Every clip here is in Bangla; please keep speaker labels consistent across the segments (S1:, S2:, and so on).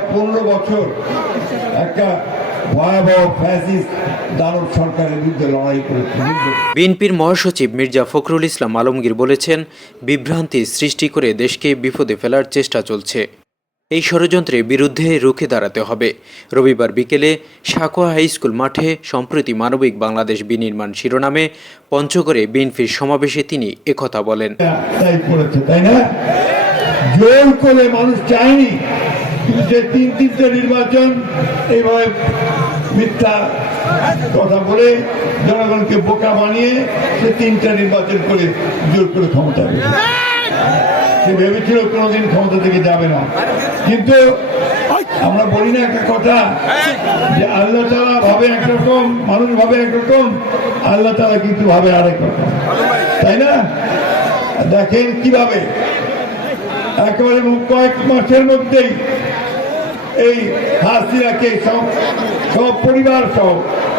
S1: পনেরো বছর একটা
S2: বিএনপির মহাসচিব মির্জা ফখরুল ইসলাম আলমগীর বলেছেন বিভ্রান্তি সৃষ্টি করে দেশকে বিপদে ফেলার চেষ্টা চলছে। এই ষড়যন্ত্রের বিরুদ্ধে রুখে দাঁড়াতে হবে। রবিবার বিকেলে সাকোয়া হাই স্কুল মাঠে সম্প্রতি মানবিক বাংলাদেশ বিনির্মাণ শিরোনামে পঞ্চগড়ে বিএনপির সমাবেশে তিনি একথা বলেন।
S1: তাই তাই না? জোর করে মানুষ চায়নি যে তিন তিনটে নির্বাচন এইভাবে মিথ্যা কথা বলে জনগণকে বোকা বানিয়ে সে তিনটা নির্বাচন করে জোর করে ক্ষমতা সে ভেবেছিল কোনোদিন ক্ষমতা থেকে যাবে না। কিন্তু আমরা বলি না একটা কথা, যে আল্লাহ তালা ভাবে একরকম, মানুষ ভাবে একরকম, আল্লাহ তালা কিন্তু ভাবে আরেক রকম। তাই না? দেখেন কীভাবে। একেবারে কয়েক মাসের মধ্যেই এই হাসিনাকে সব সব পরিবার সহ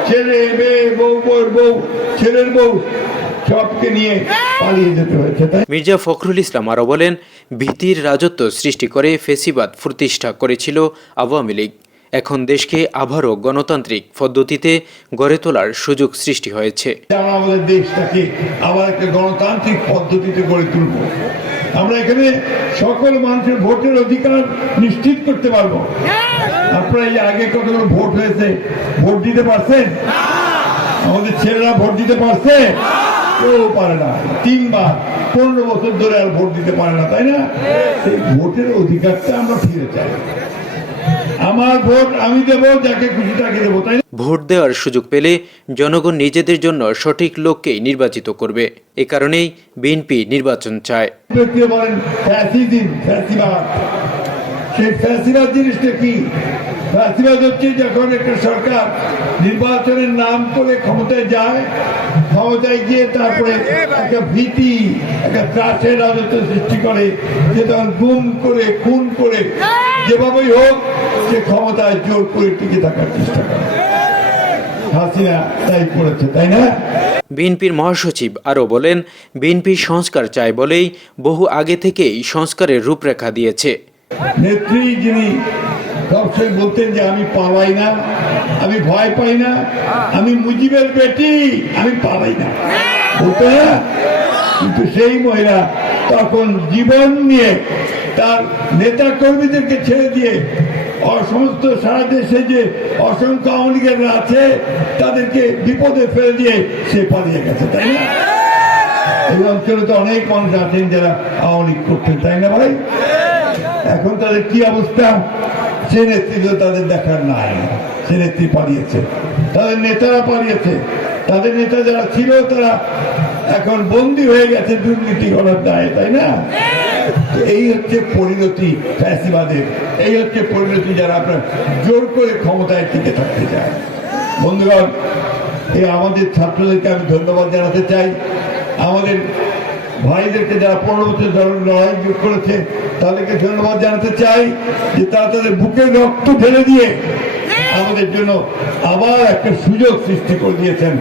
S1: ছেলে মেয়ে বউ বউর বউ ছেলের বউ সবকে নিয়ে পালিয়ে যেতে হয়েছে
S2: মির্জা ফখরুল ইসলাম আরও বলেন ভীতির রাজত্ব সৃষ্টি করে ফেসিবাদ প্রতিষ্ঠা করেছিল আওয়ামী লীগ। এখন দেশকে আবারও গণতান্ত্রিক পদ্ধতিতে গড়ে তোলার সুযোগ সৃষ্টি হয়েছে।
S1: আমরা আমাদের দেশটাকে আবার একটা গণতান্ত্রিক পদ্ধতিতে গড়ে তুলব। আমরা এখানে সকল মানুষের ভোটের অধিকার নিশ্চিত করতে পারব। আপনারা এই আগে কতগুলো ভোট হয়েছে, ভোট দিতে পারছেন? আমাদের ছেলেরা ভোট দিতে পারছে? কেউ পারে না। তিনবার, পনেরো বছর ধরে আর ভোট দিতে পারে না, তাই না? সেই ভোটের অধিকারটা আমরা ফিরে চাই। আমার ভোট আমি দেবো যাকে খুশি তাকে দেবো তাই
S2: ভোট দেওয়ার সুযোগ পেলে জনগণ নিজেদের জন্য সঠিক লোককেই নির্বাচিত করবে। এ কারণেই বিএনপি নির্বাচন চায়।
S1: ব্যক্তি বলেন ফ্যাসিজম ফ্যাসিবাদ। সেই ফ্যাসিবাদ জিনিসটা কি? ফ্যাসিবাদ হচ্ছে যখন একটা সরকার নির্বাচনের নাম করে ক্ষমতায় যায় ক্ষমতায় গিয়ে তারপরে একটা ভীতি একটা ত্রাসের রাজত্ব সৃষ্টি করে যে তখন গুম করে খুন করে যেভাবেই হোক সে ক্ষমতায় জোর করে টিকে থাকার চেষ্টা করে। হাসিনা তাই করেছে তাই না?
S2: বিএনপির মহাসচিব আরও বলেন বিএনপি সংস্কার চায় বলেই বহু আগে থেকেই সংস্কারের রূপরেখা দিয়েছে।
S1: নেত্রী যিনি সবসময় বলতেন যে আমি পালাই না আমি ভয় পাই না আমি মুজিবের বেটি আমি পালাই না। বলতে না? কিন্তু সেই মহিলা তখন জীবন নিয়ে তার নেতা কর্মীদেরকে ছেড়ে দিয়ে সমস্ত সারা দেশে যে অসংখ্য আওয়ামী লীগেররা আছে, তাদেরকে বিপদে ফেলে দিয়ে সে পালিয়ে গেছে, তাই না? এই অঞ্চলে তো অনেক মানুষ আছেন যারা আওয়ামী লীগ করতেন তাই না ভাই? এখন তাদের কি অবস্থা? সে নেতৃত্ব তাদের দেখার নাই। সে নেত্রী পালিয়েছে। তাদের নেতারা পালিয়েছে। তাদের নেতা যারা ছিল, তারা এখন বন্দী হয়ে গেছে দুর্নীতি করার দায়ে, তাই না? এই হচ্ছে পরিণতি ফ্যাসিবাদের, এই হচ্ছে পরিণতি যারা আপনার জোর করে ক্ষমতায় টিকে থাকতে চায়। বন্ধুগণ, এই আমাদের ছাত্রদেরকে আমি ধন্যবাদ জানাতে চাই। আমাদের ভাইদেরকে যারা পনেরো বছর ধরে লড়াই করেছে, তাদেরকে ধন্যবাদ জানাতে চাই যে তারা তাদের বুকের রক্ত ঢেলে দিয়ে আমাদের জন্য আবার একটা সুযোগ সৃষ্টি করে দিয়েছেন।